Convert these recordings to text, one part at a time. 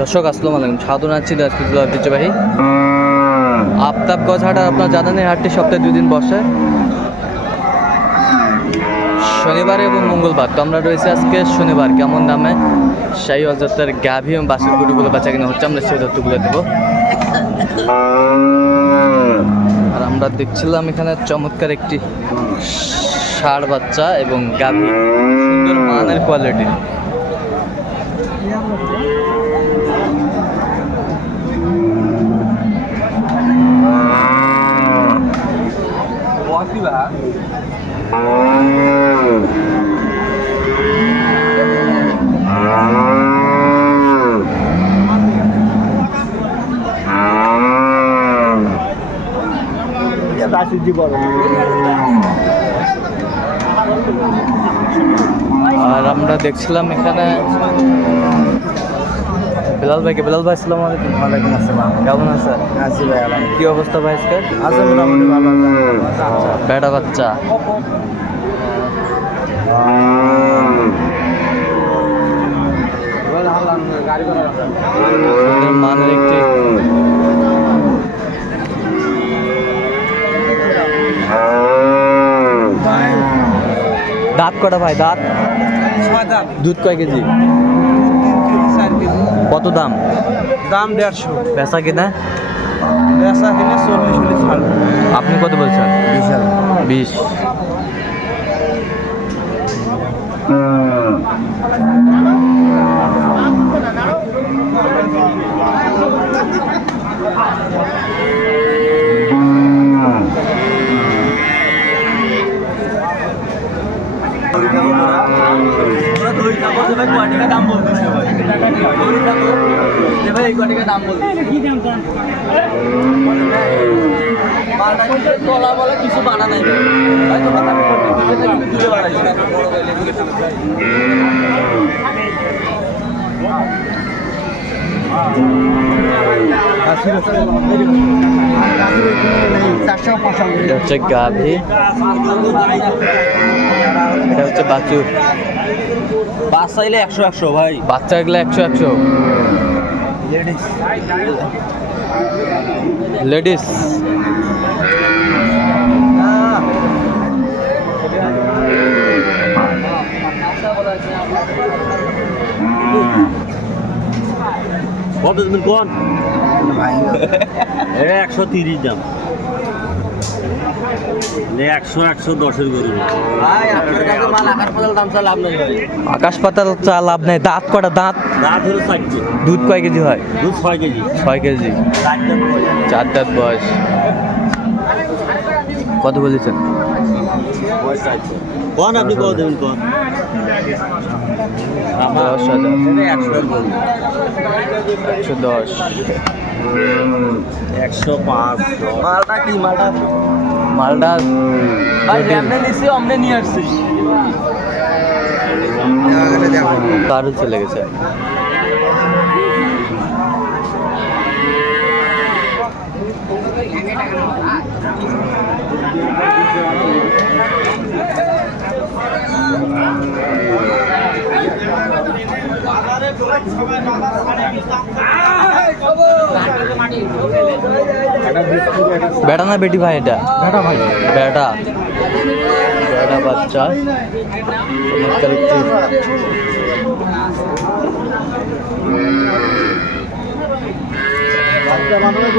দর্শক, আসসালামু আলাইকুম। সাধনা আজকে জেলা ঐতিহ্যবাহী। আফতাবগঞ্জ হাট আপনার জানেন এই হাটটি সপ্তাহে দুই দিন বসে। শনিবার এবং মঙ্গলবার। তো আমরা রয়েছে আজকে শনিবার, কেমন দামে? শাহী অজাত্তার গাভী এবং বাসের গুটিগুলো বাচ্চা কিনা হচ্ছে, আমরা সেই তথ্যগুলো দেবো। আর আমরা দেখছিলাম এখানে চমৎকার একটি ষাড় বাচ্চা এবং গাভী। সুন্দর মানের কোয়ালিটি আর আমরা দেখছিলাম এখানে বিলাল ভাইকে বিলাল ভাই আসসালামু আলাইকুম। ওয়ালাইকুম আসসালাম। কেমন আছেন? আছি ভাই আলহামদুলিল্লাহ। কি অবস্থা ভাই আজকে? আছে মোটামুটি ভালো বেটা বাচ্চা। মানের একটি। দাঁত কটা ভাই দাঁত। দুধ কয় কেজি? কত দাম? দাম দেড়শো। পেশা কিনা? পেশা কিনে চল্লিশ চল্লিশ ছাড় আপনি কত বলছেন? বিশাল বিশ কিছু বানা নাই। এটা হচ্ছে গাভী। এটা হচ্ছে বাছুর। বাস চাইলে একশো একশো ভাই। বাচ্চা এগুলো একশো একশো। লেডিস কত কোন এটা একশো তিরিশ দাম এটা একশো একশো দশের গরু ভাই আপনার কাছে মাল আকাশ পাতাল চা লাভ নেই। দাঁত কটা? দাঁত? দুধ কয় কেজি হয়? দুধ ছয় কেজি। ছয় কেজি। চার দাঁত বয়স। কত বলেছেন? কোন আপনি কত দেবেন কোন? দশ হাজার। একশো গরু একশো দশ। একশো পাঁচ মালটা কি মালটা? মালটা ভাই ল্যামনে নিছি অমনে নিয়ে আসছি। কারও চলে গেছে। বেটা না বেটি ভাই এটা? বেটা ভাই। বেটা। বেটা বাচ্চা।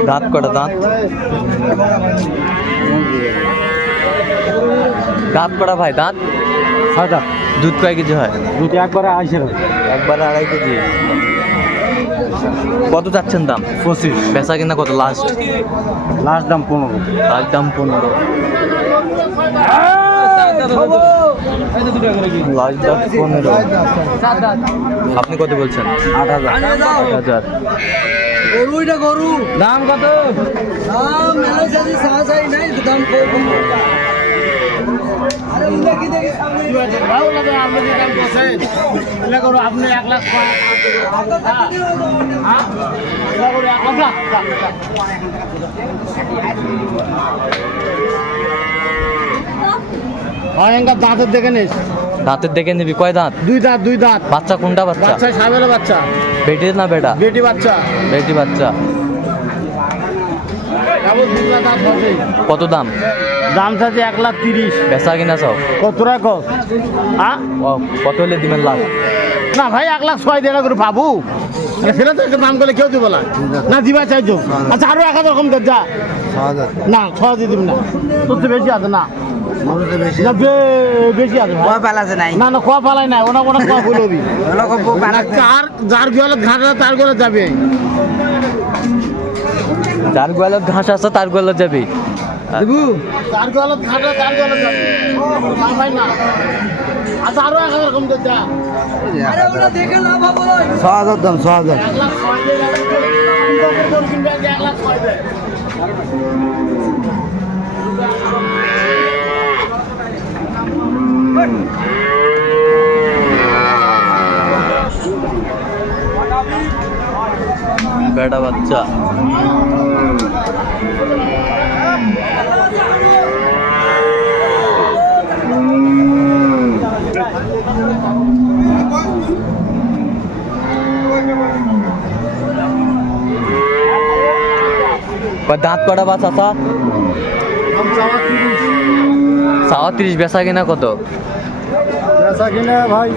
দাঁত কটা দাঁত? দাঁত কটা ভাই দাঁত? ছয়টা। দুধ কয় কেজি হয়? দুটি একবারে আইসে একবার আড়াই কেজি। কত যাচ্ছেন দাম? পঁচিশ। বেচা কিনা কত? লাস্ট লাস্ট দাম পনেরো। লাস্ট দাম পনেরো। লাস্ট দাম পনেরো। আপনি কত বলছেন? আট হাজার। আট হাজার। গরুটা গরু। দাম কত? দাম মেলে নাই দাম কম আরে উল্লেখ কি দেখি আপনি এক লাখ দাঁতের দেখে নিস। দাঁতের দেখে নিবি কয় দাঁত? দুই দাঁত দুই দাঁত। বাচ্চা কোনটা বাচ্চা? বাচ্চা সাবেলা বাচ্চা। বেটি না বেটা? বেটি বাচ্চা। বেটি বাচ্চা কেবল দুটা দাঁত হবে কত দাম? দাম চাচ্ছে এক লাখ তিরিশ। বেচা কিনা সব? কত হ্যাঁ ও, কত হলে দিবেন লাভ? না ভাই এক লাখ ছয় দেড় করে পাবো। সেটা তো একটা দাম করলে কেউ দিব না। না দিবা চাইছো? আচ্ছা আরও এক হাজার কম দে যা। না ছ হাজার দিবি না। তোর তো বেশি আছে না। বেশি আছে। না না খোয়া পালাই নাই। ওনা ওনা খোয়া ভুল যার যার গেলে ঘাটে তার গেলে যাবে। যার গোয়ালত ঘাস আছে তার গোয়ালত যাবি। তার গেলে ঘাটে তার গেলে যাবে। না ভাই না। আচ্ছা আরও এক হাজার কম দে আরে ওরা দেখে না বাবু ছ দাম ছ হাজার। লাখ ছয় দে, এক লাখ ছয় দে, তোর কিনবে আজকে এক লাখ ছয় দে। বেটা বাচ্চা। দাঁত কটা বাচ্চা চা? সাওয়া তিরিশ বেচা কিনা কত? বেচা কিনে ভাই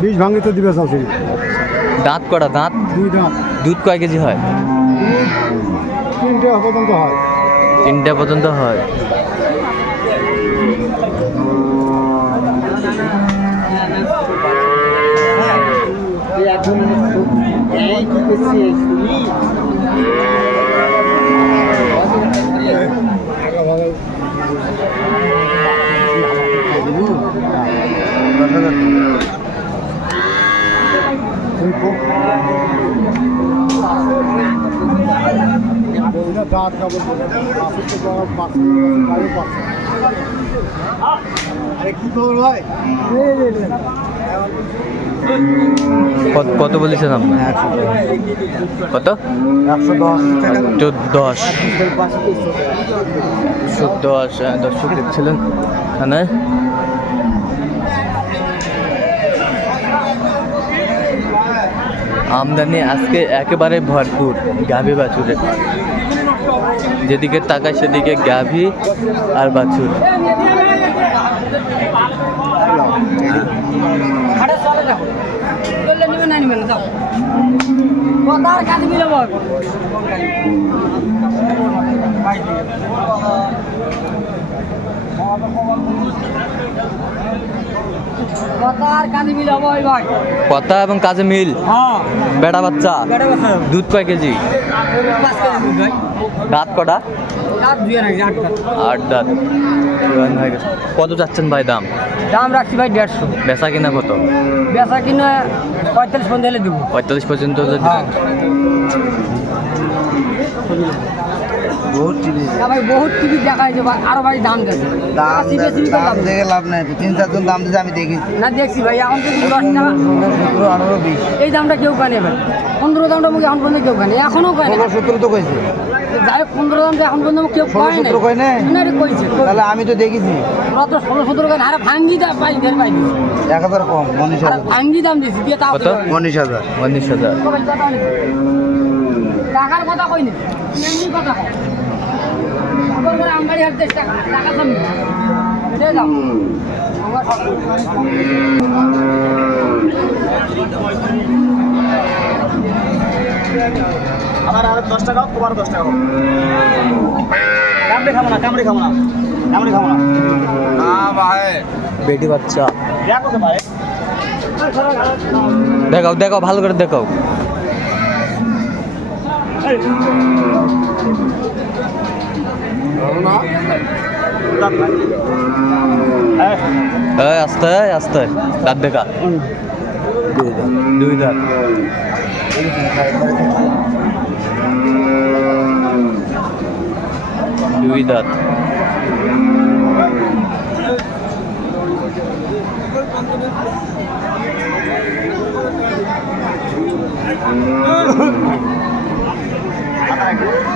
বীজ ভাঙি তো দিবে চাষি। দাঁত কটা দাঁত? দুই দাম দুধ কয় কেজি হয়? তিনটে পর্যন্ত হয়। তিনটা পর্যন্ত হয়। দাঁত কাপড় আরে কি খবর ভাই? কত বলেছেন আপনি? কত? দশ দশ দর্শক দেখছিলেন হ্যাঁ আমদানি আজকে একেবারে ভরপুর, গাভী বাছুরে। যেদিকে তাকায় সেদিকে গাভী আর বাছুর হাটে চলে দেখো বললে নিবে না নিবে না যাও। কথা আর কাজ মিলে বল? কথা আর কাজ মিলে বল? ভাই কথা এবং কাজে মিল। হ্যাঁ। বেটা বাচ্চা। দুধ কয় কেজি? দাঁত কটা? আট দাঁত। কত যাচ্ছেন ভাই দাম? দাম রাখছি ভাই দেড়শো। বেচা কিনা কত? বেচা কিনা পঁয়তাল্লিশ পর্যন্ত দেবো। পঁয়তাল্লিশ পর্যন্ত। বহুত ভাই বহুত টিভি দেখা হয়েছে আরও ভাই দাম দেবে দাম দেখে লাভ নাই তো তিন চারজন দাম দিতে আমি দেখেছি। না দেখছি ভাই এখন যদি দশ টাকা। সতেরো আঠারো বিশ। এই দামটা কেউ কানে ভাই পনেরো দামটা মুখে এখন পর্যন্ত কেউ কানে এখনও কানে সতেরো তো কইছে। যাই পনেরো দামটা এখন পর্যন্ত কেউ ষোলো কয় নাই। কয় নাই? না কইছে তাহলে আমি তো দেখেছি। মাত্র ষোলো সতেরো কানে আরে ভাঙ্গি দাম পাই ধরে পাই এক হাজার কম উনিশ হাজার। ভাঙ্গি দাম দিছি দিয়ে তাও উনিশ হাজার। উনিশ হাজার। টাকার কথা কই না এমনি কথা কয়। আমার আর দশ টাকা তোমার দশ টাকা। কামড়ে খাব না কামড়ে খাব না কামড়ে খাব না। বেটি বাচ্চা। দেখ কোথায় ভাই দেখাও দেখাও ভালো করে দেখাও। ভাই। আস্তে আস্তে। দাঁত দেখা। দুই দাঁত। দুই দাঁত।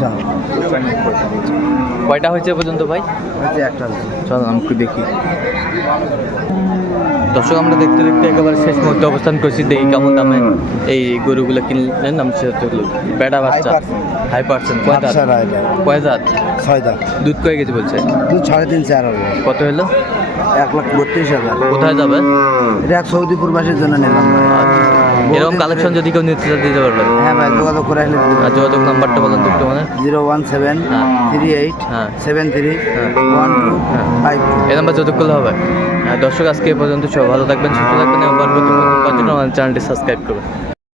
কত বলছেন কয়টা হয়েছে পর্যন্ত ভাই? চল আমি একটু দেখি। দর্শক আমরা দেখতে দেখতে একেবারে শেষ মুহূর্তে অবস্থান করছি। দেখি কেমন দামে এই গরুগুলো কিনলেন। আমি সেগুলো বেড়া বাচ্চা। হাই পার্সেন্ট কয় দাঁত? কয় দাঁত? ছয় দাঁত। দুধ কয়ে গেছে বলছে? দু সাড়ে তিন চার হবে কত হলো? এক লাখ বত্রিশ হাজার। কোথায় যাবে? এটা এক সৌদি প্রবাসীর জন্য নিলাম। ভাই। এরকম কালেকশন যদি কেউ নিতে চায় দিতে পারবে হ্যাঁ ভাই যোগাযোগ করে আসলে আর যোগাযোগ নাম্বারটা বলেন তো একটু মানে জিরো ওয়ান সেভেন হ্যাঁ। থ্রি এইট হ্যাঁ। সেভেন থ্রি হ্যাঁ। One two. ফাইভ এই নাম্বার যোগাযোগ করলে হবে দর্শক আজকে এ পর্যন্ত সব ভালো থাকবেন সুস্থ থাকবেন এবং পরবর্তী চ্যানেলটি সাবস্ক্রাইব করবেন